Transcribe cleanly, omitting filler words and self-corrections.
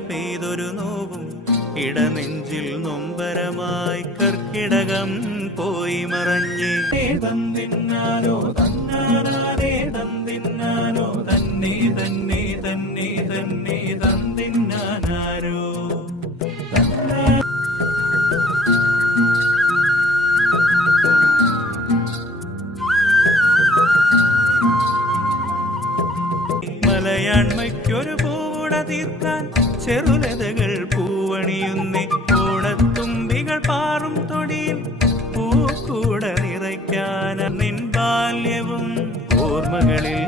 പെയ്തൊരു നോവും ഇടനെഞ്ചിൽ നൊമ്പരമായി കർക്കിടകം പോയി മറഞ്ഞേ തന്നിന്നാനോ തന്നാനേ തന്നിന്നാനോ തന്നെ തന്നെ തന്നെ തന്നെ തന്നിന്നാനാരോ മലയാണ്മയ്ക്കൊരു പൂവുട തീർക്കാൻ ചെറുലതകൾ പൂവണിയുന്നേ ഓണത്തുമ്പികൾ പാറും തൊടിയിൽ പൂക്കൂട നിറയ്ക്കാൻ നിൻ ബാല്യവും ഓർമ്മകളിൽ